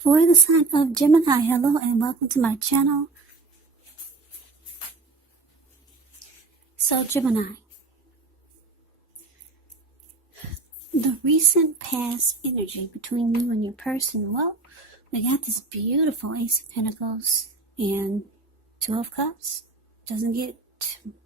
For the sign of Gemini, hello and welcome to my channel. So Gemini, the recent past energy between you and your person, well, we got this beautiful Ace of Pentacles and Two of Cups. It doesn't get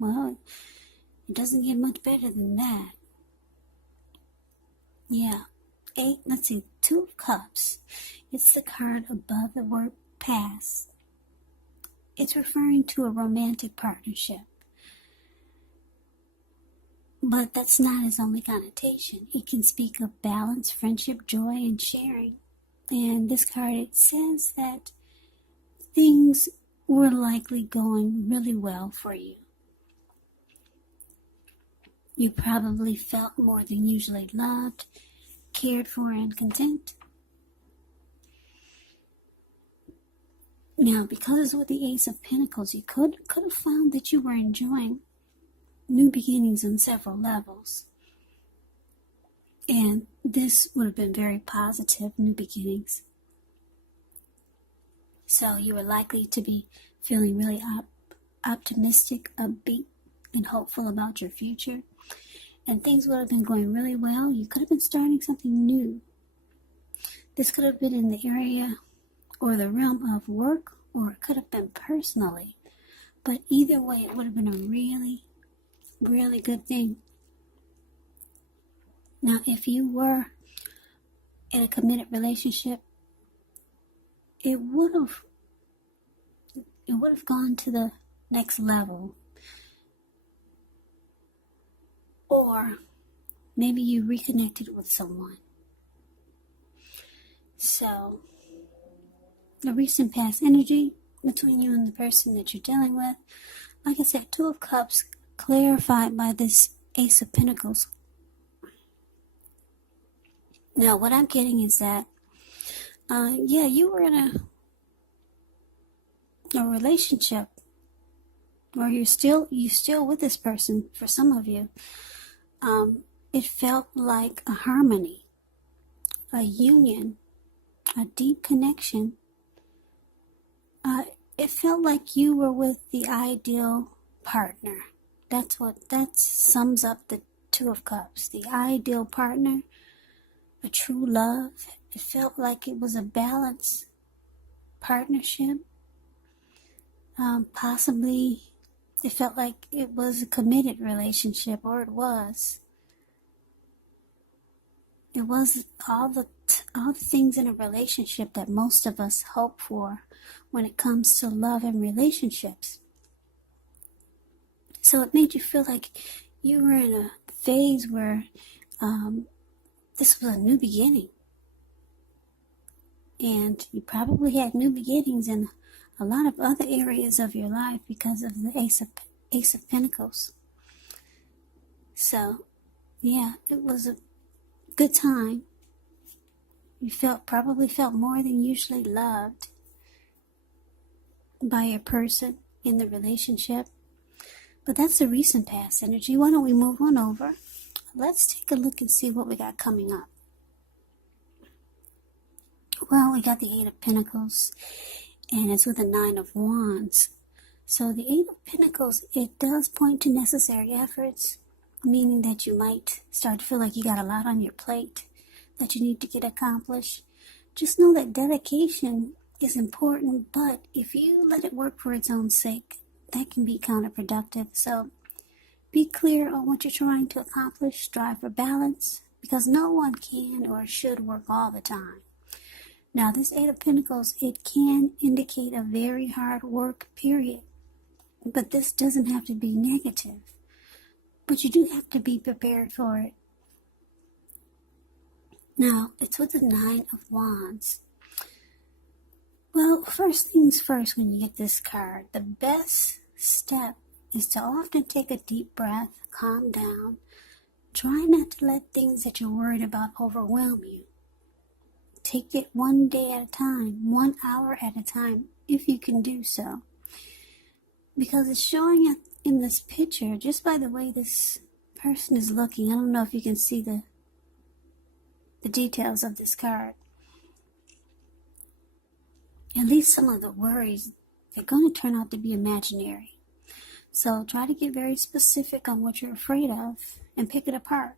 much better than that. Yeah. Two of Cups. It's the card above the word past. It's referring to a romantic partnership. But that's not its only connotation. It can speak of balance, friendship, joy, and sharing. And this card, it says that things were likely going really well for you. You probably felt more than usually loved, cared for, and content. Now, because with the Ace of Pentacles, you could have found that you were enjoying new beginnings on several levels. And this would have been very positive, new beginnings. So you were likely to be feeling really optimistic, upbeat, and hopeful about your future. And things would have been going really well. You could have been starting something new. This could have been in the area or the realm of work, or it could have been personally. But either way, it would have been a really, really good thing. Now, if you were in a committed relationship, it would have gone to the next level. Or maybe you reconnected with someone. So, the recent past energy between you and the person that you're dealing with, like I said, Two of Cups clarified by this Ace of Pentacles. Now, what I'm getting is that, you were in a relationship where you're still with this person. For some of you, it felt like a harmony, a union, a deep connection. It felt like you were with the ideal partner. That sums up the Two of Cups. The ideal partner, a true love. It felt like it was a balanced partnership. Possibly it felt like it was a committed relationship, or it was. It was all the things in a relationship that most of us hope for when it comes to love and relationships. So it made you feel like you were in a phase where this was a new beginning. And you probably had new beginnings in a lot of other areas of your life because of the Ace of Pentacles. So, yeah, it was a good time. You probably felt more than usually loved by your person in the relationship. But that's the recent past energy. Why don't we move on over? Let's take a look and see what we got coming up. Well, we got the Eight of Pentacles, and it's with the Nine of Wands. So the Eight of Pentacles, it does point to necessary efforts, meaning that you might start to feel like you got a lot on your plate that you need to get accomplished. Just know that dedication is important, but if you let it work for its own sake, that can be counterproductive. So be clear on what you're trying to accomplish. Strive for balance, because no one can or should work all the time. Now, this Eight of Pentacles, it can indicate a very hard work period, but this doesn't have to be negative. But you do have to be prepared for it. Now, it's with the Nine of Wands. Well, first things first, when you get this card, the best step is to often take a deep breath, calm down. Try not to let things that you're worried about overwhelm you. Take it one day at a time, 1 hour at a time, if you can do so. Because it's showing up in this picture, just by the way this person is looking. I don't know if you can see the details of this card. at least some of the worries, they're going to turn out to be imaginary. So try to get very specific on what you're afraid of and pick it apart.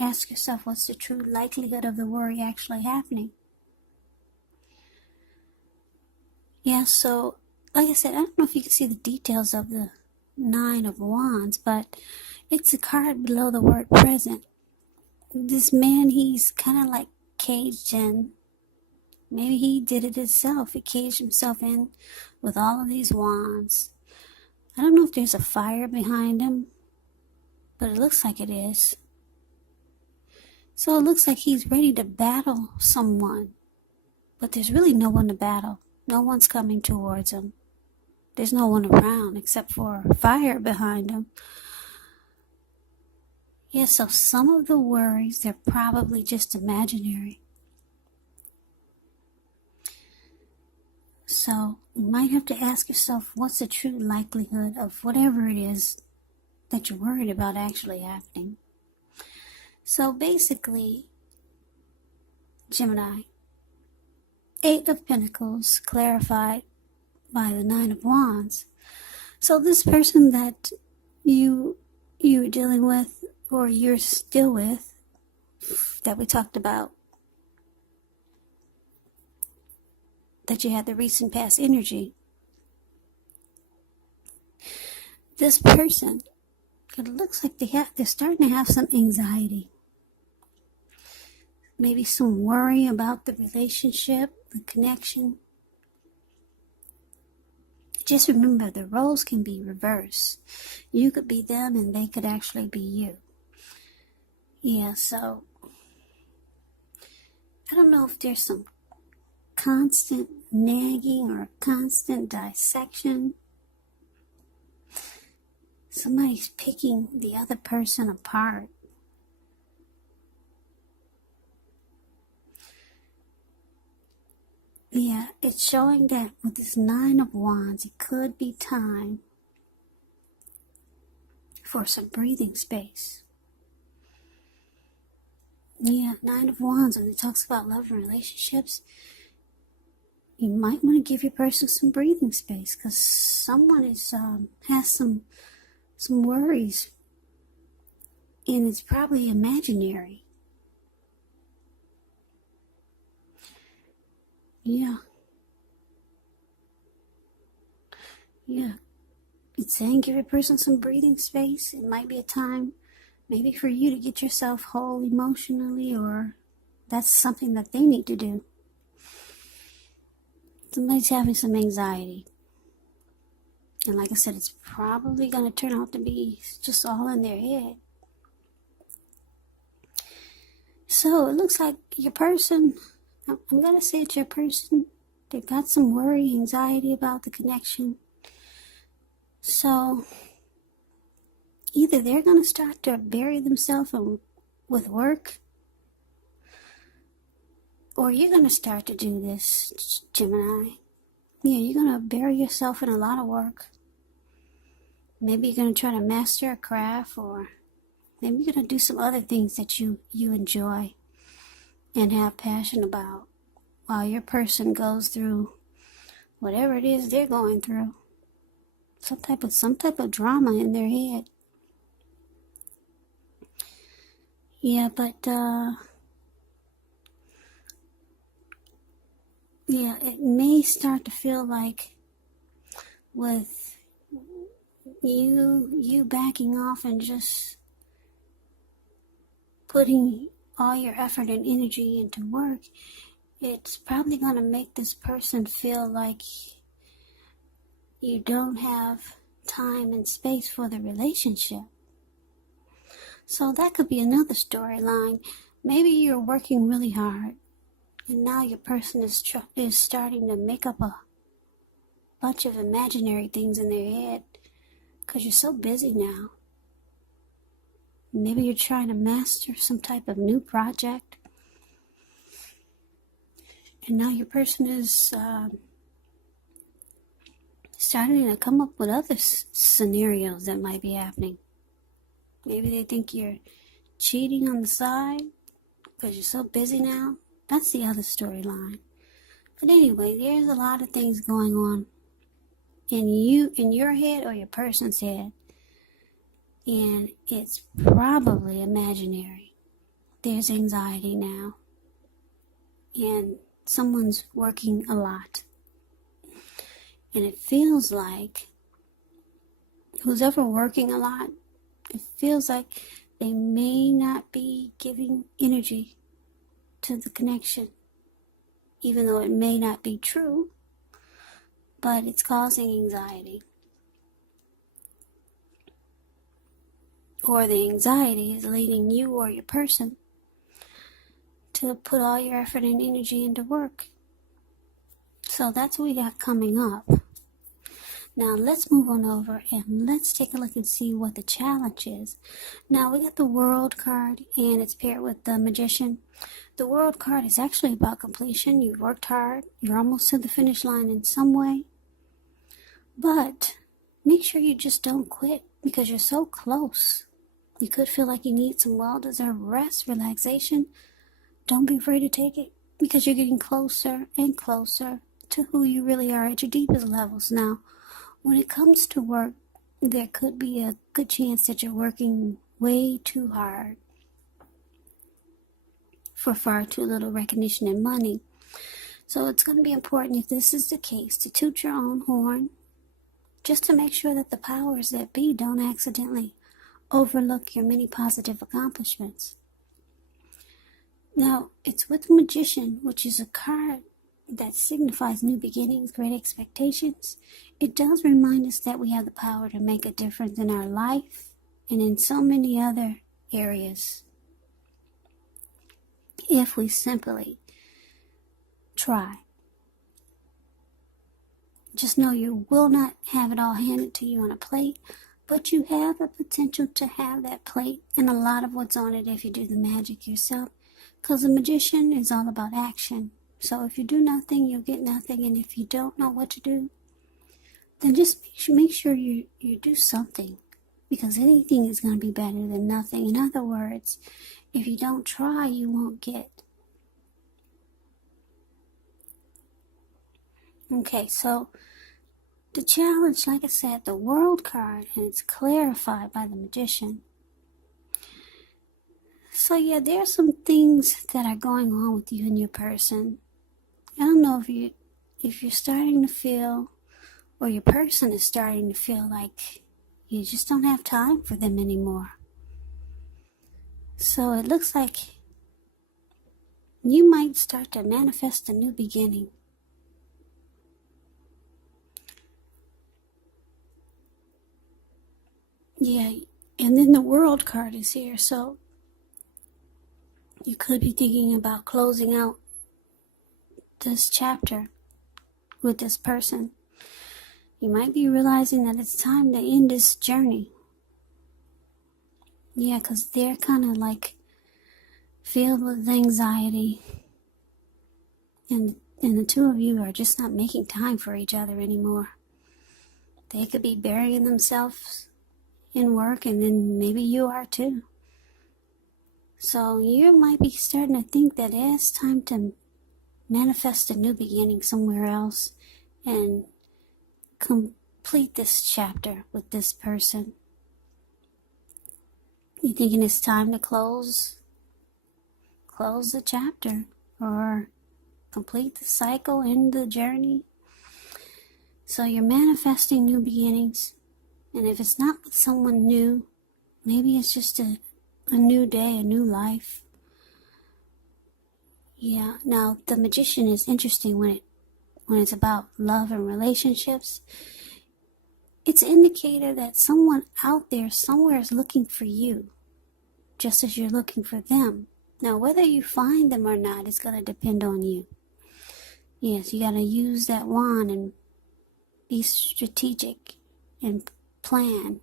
Ask yourself, what's the true likelihood of the worry actually happening? Yeah, so like I said, I don't know if you can see the details of the Nine of Wands, but it's a card below the word present. This man, he's kind of like caged in. Maybe he did it himself. He caged himself in with all of these wands. I don't know if there's a fire behind him, but it looks like it is. So it looks like he's ready to battle someone, but there's really no one to battle. No one's coming towards him. There's no one around except for fire behind him. Yeah, so some of the worries, they're probably just imaginary. So you might have to ask yourself, what's the true likelihood of whatever it is that you're worried about actually happening? So basically, Gemini, Eight of Pentacles clarified by the Nine of Wands. So this person that you're dealing with, or you're still with, that we talked about, that you had the recent past energy, this person, it looks like they're starting to have some anxiety. Maybe some worry about the relationship, the connection. Just remember, the roles can be reversed. You could be them and they could actually be you. Yeah, so I don't know if there's some constant nagging or constant dissection. Somebody's picking the other person apart. Yeah, it's showing that with this Nine of Wands, it could be time for some breathing space. Yeah, Nine of Wands, when it talks about love and relationships, you might want to give your person some breathing space, because someone has some worries, and it's probably imaginary. Yeah. It's saying give your person some breathing space. It might be a time maybe for you to get yourself whole emotionally, or that's something that they need to do. Somebody's having some anxiety. And like I said, it's probably going to turn out to be just all in their head. So it looks like your person, I'm going to say it's your person, they've got some worry, anxiety about the connection. So either they're going to start to bury themselves with work, or you're going to start to do this, Gemini. Yeah, you're going to bury yourself in a lot of work. Maybe you're going to try to master a craft, or maybe you're going to do some other things that you enjoy and have passion about, while your person goes through whatever it is they're going through. Some type of drama in their head. Yeah, but yeah, it may start to feel like with you backing off and just putting all your effort and energy into work, it's probably going to make this person feel like you don't have time and space for the relationship. So that could be another storyline. Maybe you're working really hard, and now your person is starting to make up a bunch of imaginary things in their head because you're so busy now. Maybe you're trying to master some type of new project, and now your person is starting to come up with other scenarios that might be happening. Maybe they think you're cheating on the side because you're so busy now. That's the other storyline. But anyway, there's a lot of things going on in your head or your person's head. And it's probably imaginary. There's anxiety now. And someone's working a lot. And it feels like who's ever working a lot, it feels like they may not be giving energy to the connection. Even though it may not be true, but it's causing anxiety. Or the anxiety is leading you or your person to put all your effort and energy into work. So that's what we got coming up. Now let's move on over and let's take a look and see what the challenge is. Now we got the World card and it's paired with the Magician. The World card is actually about completion. You've worked hard. You're almost to the finish line in some way. But make sure you just don't quit because you're so close. You could feel like you need some well-deserved rest, relaxation. Don't be afraid to take it because you're getting closer and closer to who you really are at your deepest levels. Now, when it comes to work, there could be a good chance that you're working way too hard for far too little recognition and money. So it's going to be important, if this is the case, to toot your own horn just to make sure that the powers that be don't accidentally overlook your many positive accomplishments. Now, it's with the Magician, which is a card that signifies new beginnings, great expectations. It does remind us that we have the power to make a difference in our life and in so many other areas if we simply try. Just know you will not have it all handed to you on a plate, but you have the potential to have that plate and a lot of what's on it if you do the magic yourself. Because the Magician is all about action. So if you do nothing, you'll get nothing. And if you don't know what to do, then just make sure you do something. Because anything is going to be better than nothing. In other words, if you don't try, you won't get. Okay, so the challenge, like I said, the World card, and it's clarified by the Magician. So yeah, there are some things that are going on with you and your person. I don't know if you're starting to feel, or your person is starting to feel like you just don't have time for them anymore. So it looks like you might start to manifest a new beginning. Yeah, and then the World card is here, so you could be thinking about closing out this chapter with this person. You might be realizing that it's time to end this journey. Yeah, because they're kind of like filled with anxiety. And the two of you are just not making time for each other anymore. They could be burying themselves in work, and then maybe you are too. So you might be starting to think that it's time to manifest a new beginning somewhere else and complete this chapter with this person. You thinking it's time to close the chapter or complete the cycle, end the journey. So you're manifesting new beginnings. And if it's not with someone new, maybe it's just a new day, a new life. Yeah, now the Magician is interesting when it's about love and relationships. It's an indicator that someone out there somewhere is looking for you, just as you're looking for them. Now, whether you find them or not is going to depend on you. Yes, you got to use that wand and be strategic and plan.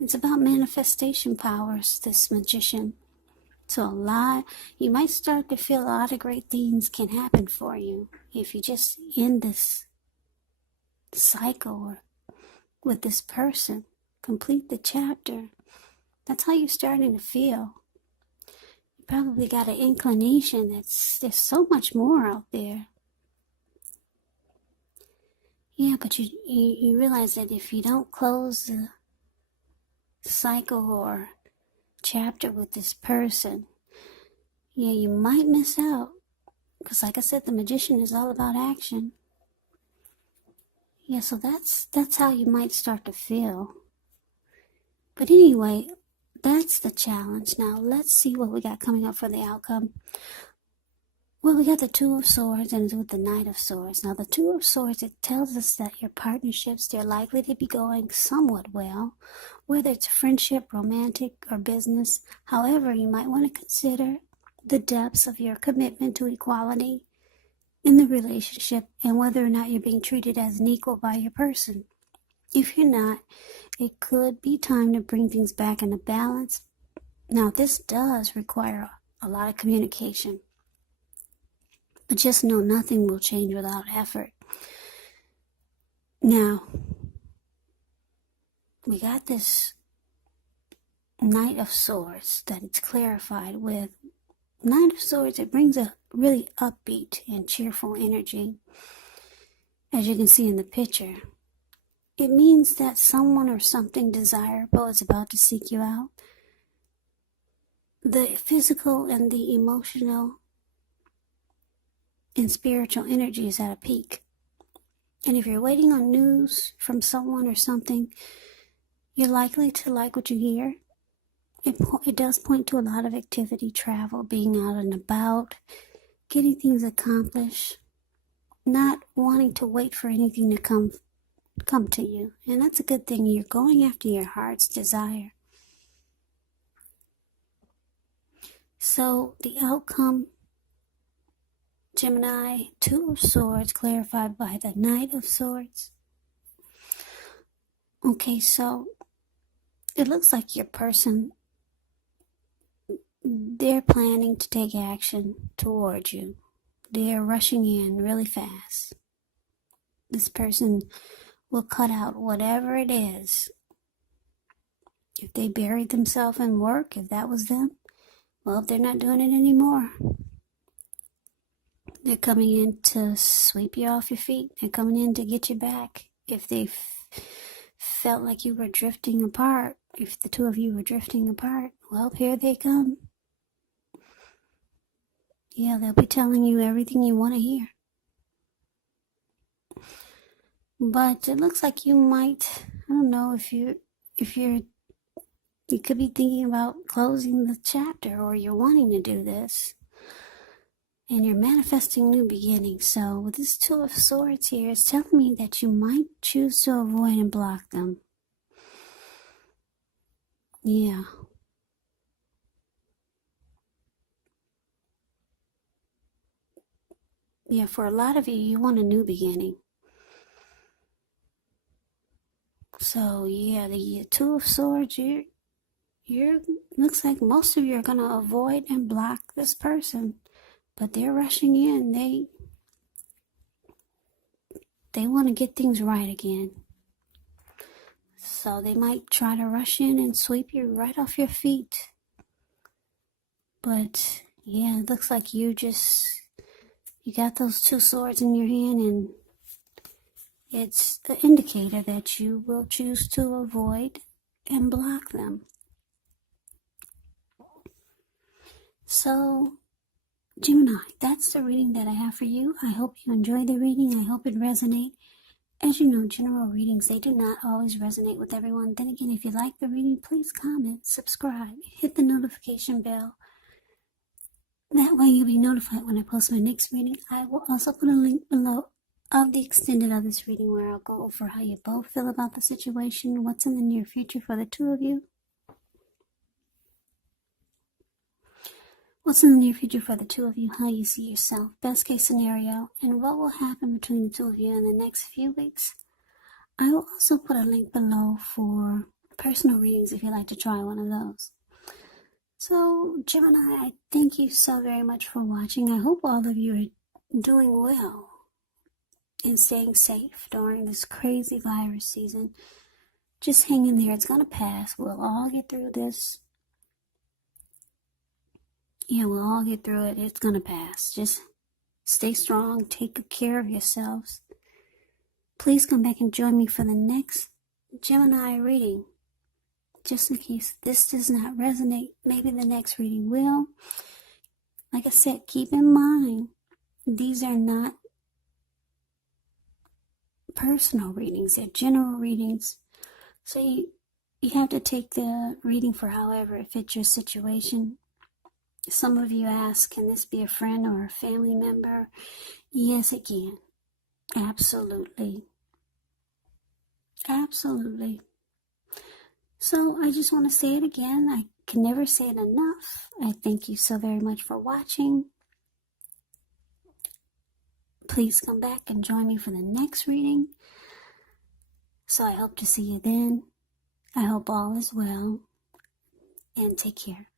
It's about manifestation powers, this Magician. So you might start to feel a lot of great things can happen for you if you just end this cycle or with this person, complete the chapter. That's how you're starting to feel. You probably got an inclination that there's so much more out there Yeah, but you realize that if you don't close the cycle or chapter with this person, yeah, you might miss out. Because like I said, the Magician is all about action. Yeah, so that's how you might start to feel. But anyway, that's the challenge. Now let's see what we got coming up for the outcome. Well, we got the Two of Swords and it's with the Knight of Swords. Now the Two of Swords, it tells us that your partnerships, they're likely to be going somewhat well, whether it's friendship, romantic, or business. However, you might want to consider the depths of your commitment to equality in the relationship and whether or not you're being treated as an equal by your person. If you're not, it could be time to bring things back into balance. Now, this does require a lot of communication, but just know nothing will change without effort. Now, we got this Knight of Swords that it's clarified with. Knight of Swords, it brings a really upbeat and cheerful energy, as you can see in the picture. It means that someone or something desirable is about to seek you out. The physical and the emotional and spiritual energy is at a peak. And if you're waiting on news from someone or something, you're likely to like what you hear. It does point to a lot of activity, travel, being out and about, getting things accomplished, not wanting to wait for anything to come to you. And that's a good thing. You're going after your heart's desire. So the outcome, Gemini, Two of Swords, clarified by the Knight of Swords. Okay, so it looks like your person, they're planning to take action towards you. They're rushing in really fast. This person will cut out whatever it is. If they buried themselves in work, if that was them, well, if they're not doing it anymore, they're coming in to sweep you off your feet. They're coming in to get you back. If they felt like you were drifting apart, if the two of you were drifting apart, well, here they come. Yeah, they'll be telling you everything you want to hear. But it looks like you might, I don't know, you could be thinking about closing the chapter, or you're wanting to do this. And you're manifesting new beginnings. So with this Two of Swords here, it's telling me that you might choose to avoid and block them. Yeah. Yeah, for a lot of you, you want a new beginning. So yeah, the Two of Swords, you're looks like most of you are gonna avoid and block this person, but they're rushing in. They want to get things right again. So they might try to rush in and sweep you right off your feet. But yeah, it looks like you got those two swords in your hand, and it's an indicator that you will choose to avoid and block them. So, Gemini, that's the reading that I have for you. I hope you enjoy the reading. I hope it resonates. As you know, general readings, they do not always resonate with everyone. Then again, if you like the reading, please comment, subscribe, hit the notification bell. That way you'll be notified when I post my next reading. I will also put a link below of the extended of this reading where I'll go over how you both feel about the situation, what's in the near future for the two of you. What's in the near future for the two of you, how you see yourself, best case scenario, and what will happen between the two of you in the next few weeks. I will also put a link below for personal readings if you'd like to try one of those. So, Gemini, I thank you so very much for watching. I hope all of you are doing well and staying safe during this crazy virus season. Just hang in there. It's going to pass. We'll all get through this. Yeah, we'll all get through it. It's going to pass. Just stay strong. Take good care of yourselves. Please come back and join me for the next Gemini reading. Just in case this does not resonate, maybe the next reading will. Like I said, keep in mind, these are not personal readings, they're general readings. So you have to take the reading for however it fits your situation. Some of you ask, can this be a friend or a family member? Yes, it can. Absolutely. Absolutely. So I just want to say it again. I can never say it enough. I thank you so very much for watching. Please come back and join me for the next reading. So I hope to see you then. I hope all is well. And take care.